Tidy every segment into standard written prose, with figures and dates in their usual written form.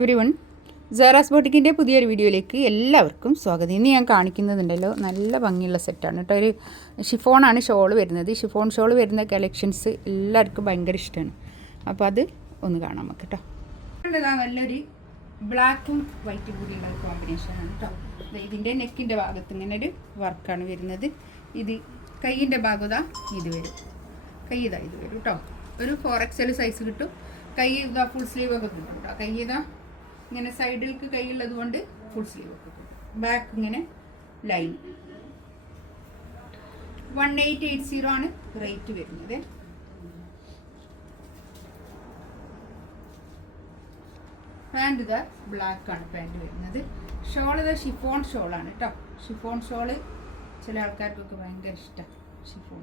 Everyone, Sara's ബോട്ടിക്കിൻ്റെ പുതിയൊരു വീഡിയോയിലേക്ക് എല്ലാവർക്കും സ്വാഗതം. ഇന്ന് ഞാൻ കാണിക്കുന്നതുണ്ടല്ലോ നല്ല ഭംഗിയുള്ള സെറ്റാണ് കേട്ടോ. ഒരു ഷിഫോണാണ് ഷോൾ വരുന്നത്. ഷിഫോൺ ഷോൾ വരുന്ന കളക്ഷൻസ് എല്ലാവർക്കും ഭയങ്കര ഇഷ്ടമാണ്. അപ്പോൾ അത് ഒന്ന് കാണാം നമുക്ക് കേട്ടോ. നല്ലൊരു ബ്ലാക്കും വൈറ്റും കൂടിയുള്ള ഒരു കോമ്പിനേഷനാണ് കേട്ടോ. ഇതിൻ്റെ നെക്കിൻ്റെ ഭാഗത്ത് ഇങ്ങനെ ഒരു വർക്കാണ് വരുന്നത്. ഇത് കൈയിൻ്റെ ഭാഗത ഇത് വരും. കൈ ഇതാ ഇത് വരും കേട്ടോ. ഒരു 4XL സൈസ് കിട്ടും. കൈ ഇതാ ഫുൾ സ്ലീവ് ഒക്കെ കിട്ടും കേട്ടോ. കൈ ഇതാ ഇങ്ങനെ സൈഡിലേക്ക് കൈയുള്ളത് കൊണ്ട് ഫുൾ സ്ലീവ് ഒക്കെ കിട്ടും. ബാക്ക് ഇങ്ങനെ ലൈൻ. 1880 ആണ് റേറ്റ് വരുന്നത്. പാൻറ് ഇതാ ബ്ലാക്ക് ആണ് പാൻറ് വരുന്നത്. ഷോൾ ഇതാ ഷിഫോൺ ഷോളാണ് കേട്ടോ. ഷിഫോൺ ഷോള് ചില ആൾക്കാർക്കൊക്കെ ഭയങ്കര ഇഷ്ടമാണ്. ഷിഫോൺ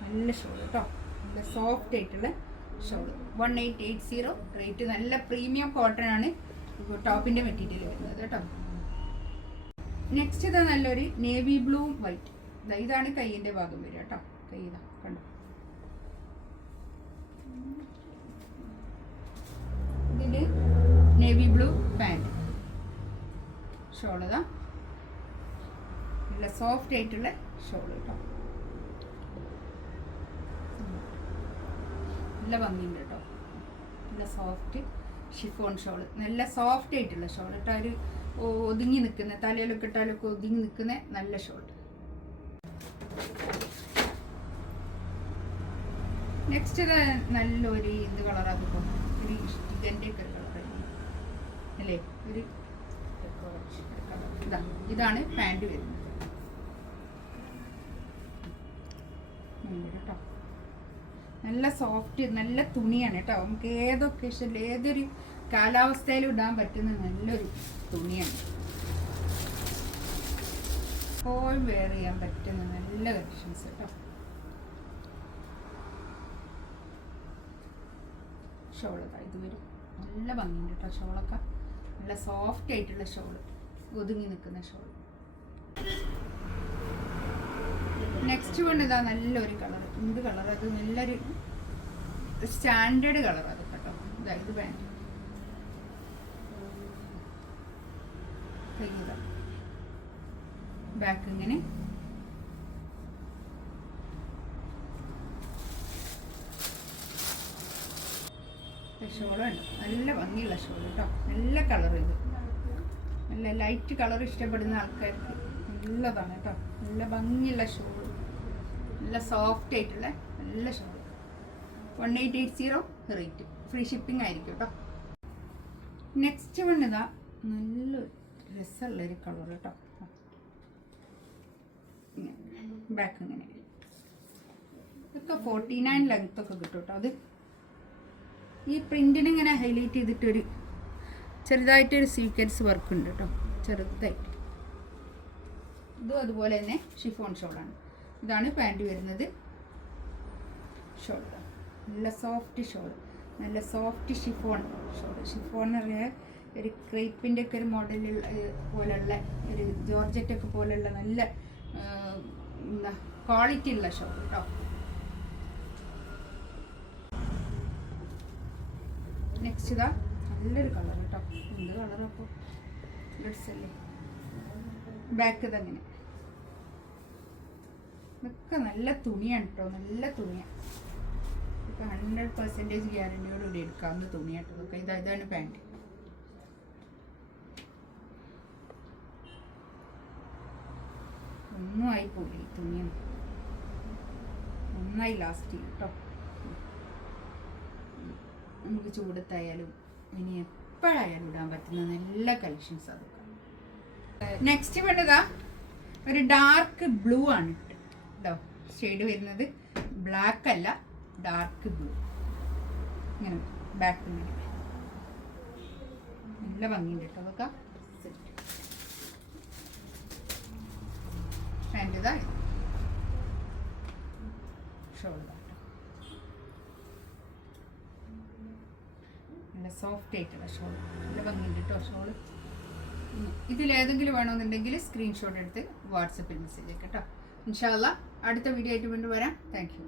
നല്ല ഷോൾ കേട്ടോ. നല്ല സോഫ്റ്റ് ആയിട്ടുള്ള ഷോൾ. 1880 റേറ്റ്. നല്ല പ്രീമിയം കോട്ടൺ ആണ് ടോപ്പിൻ്റെ മെറ്റീരിയൽ വരുന്നത് കേട്ടോ. നെക്സ്റ്റ് ഇതാ നല്ലൊരു നേവി ബ്ലൂവും വൈറ്റ്. ഇതാണ് കൈയിൻ്റെ ഭാഗം വരിക കേട്ടോ. കൈ ഇതാ കണ്ടോ. ഇതിൻ്റെ നേവി ബ്ലൂ പാൻറ്. ഷോൾ ഇതാ നല്ല സോഫ്റ്റ് ആയിട്ടുള്ള ഷോൾ കേട്ടോ. നല്ല ഭംഗിയുണ്ട് കേട്ടോ. നല്ല സോഫ്റ്റ് ഷിഫോൺ ഷോള്. നല്ല സോഫ്റ്റ് ആയിട്ടുള്ള ഷോൾ കേട്ടോ. ഒരു ഒതുങ്ങി നിൽക്കുന്ന, തലയിലൊക്കെ ഇട്ടാലൊക്കെ ഒതുങ്ങി നിൽക്കുന്ന നല്ല ഷോൾ. നെക്സ്റ്റ് നല്ലൊരു എന്ത് കളറാണ് അതിപ്പോൾ? ഒരു ഇഷ്ടികൻ്റെ ഒക്കെ കളർ അല്ലേ? ഒരു ഇതാണ് പാൻറ് വരുന്നത് കേട്ടോ. നല്ല സോഫ്റ്റ് നല്ല തുണിയാണ് കേട്ടോ. നമുക്ക് ഏത് ഒക്കേഷനിൽ ഏതൊരു കാലാവസ്ഥയിലും ഇടാൻ പറ്റുന്ന നല്ലൊരു തുണിയാണ്. എപ്പോഴും വെയർ ചെയ്യാൻ പറ്റുന്ന നല്ല കളക്ഷൻസ് കേട്ടോ. ഷോളൊക്കെ ഇത് വരും. നല്ല ഭംഗിയുണ്ട് കേട്ടോ. ഷോളൊക്കെ നല്ല സോഫ്റ്റ് ആയിട്ടുള്ള ഷോള്, ഒതുങ്ങി നിൽക്കുന്ന ഷോൾ. നെക്സ്റ്റ് വൺ ഇതാ നല്ലൊരു കളർ. എന്ത് കളർ അത്? നല്ലൊരു സ്റ്റാൻഡേർഡ് കളർ അത് കേട്ടോ. ഇതാ ഇത് പാൻറ്. ബാക്ക് ഇങ്ങനെ ഷോളുണ്ട്. നല്ല ഭംഗിയുള്ള ഷോൾ കേട്ടോ. നല്ല കളർ. ഇത് നല്ല ലൈറ്റ് കളർ ഇഷ്ടപ്പെടുന്ന ആൾക്കാർക്ക് നല്ലതാണ് കേട്ടോ. നല്ല ഭംഗിയുള്ള ഷോൾ, നല്ല സോഫ്റ്റ് ആയിട്ടുള്ള നല്ല ഷോൾ. 1880 റേറ്റ്. ഫ്രീ ഷിപ്പിംഗ് ആയിരിക്കും കേട്ടോ. നെക്സ്റ്റ് വൺ ഇതാ നല്ലൊരു രസമുള്ളൊരു കളർ കേട്ടോ. ബാക്ക് ഇങ്ങനെ ഇതൊക്കെ 49 ലെങ്ത് ഒക്കെ കിട്ടും കേട്ടോ. അത് ഈ പ്രിന്റിന് ഇങ്ങനെ ഹൈലൈറ്റ് ചെയ്തിട്ടൊരു ചെറുതായിട്ടൊരു സീക്വൻസ് വർക്ക് ഉണ്ട് കേട്ടോ. ചെറുതായിട്ട്. ഇതും അതുപോലെ തന്നെ ഷിഫോൺ ഷോളാണ്. ഇതാണ് പാൻറ് വരുന്നത്. ഷോൾ നല്ല സോഫ്റ്റ് ഷോൾ, നല്ല സോഫ്റ്റ് ഷിഫോൺ ഷോൾ. ഷിഫോൺ പറഞ്ഞാൽ ഒരു ക്രേപ്പിൻ്റെ ഒക്കെ ഒരു മോഡലിൽ പോലെയുള്ള ഒരു ജോർജറ്റൊക്കെ പോലെയുള്ള നല്ല ക്വാളിറ്റി ഉള്ള ഷോൾ കേട്ടോ. നെക്സ്റ്റ് ഇതാ നല്ലൊരു കളർ കേട്ടോ. എന്ത് കളറപ്പോൾ ഡ്രസ്സല്ലേ. ബാക്ക് ഇതങ്ങനെ. ഇതൊക്കെ നല്ല തുണിയാണ് കേട്ടോ. നല്ല തുണിയാണ്. ഇതൊക്കെ 100% ഗ്യാരണ്ടിയോടുകൂടി എടുക്കാവുന്ന തുണിയാട്ടോ. ഇതൊക്കെ ഇതാണ് പാൻറ്. ഒന്നും ആയി പോയി. ഈ തുണിയാണ് നന്നായി ലാസ്റ്റ് ചെയ്യും കേട്ടോ. നമുക്ക് ചൂടത്തായാലും ഇനി എപ്പോഴായാലും ഇടാൻ പറ്റുന്ന നല്ല കളക്ഷൻസ് അതൊക്കെ. നെക്സ്റ്റ് വേണ്ടതാ ഒരു ഡാർക്ക് ബ്ലൂ ആണ് കേട്ടോ. ഷെയ്ഡ് വരുന്നത് ബ്ലാക്ക് അല്ല, ഡാർക്ക് ബ്ലൂ. ഇങ്ങനെ ബാക്ക് ഇങ്ങനെ നല്ല ഭംഗിയുണ്ട് കേട്ടോ. അതൊക്കെ പാൻറ് ഇതാ ഷോൾ കേട്ടോ. നല്ല സോഫ്റ്റ് ആയിട്ടുള്ള ഷോൾ. നല്ല ഭംഗിയുണ്ട് കേട്ടോ ഷോള്. ഇതിലേതെങ്കിലും വേണമെന്നുണ്ടെങ്കിൽ സ്ക്രീൻഷോട്ട് എടുത്ത് വാട്സപ്പിൽ മെസ്സേജ് കേട്ടോ. ഇൻഷാ അല്ലാഹ് അടുത്ത വീഡിയോ ആയിട്ട് വീണ്ടും വരാം. Thank you.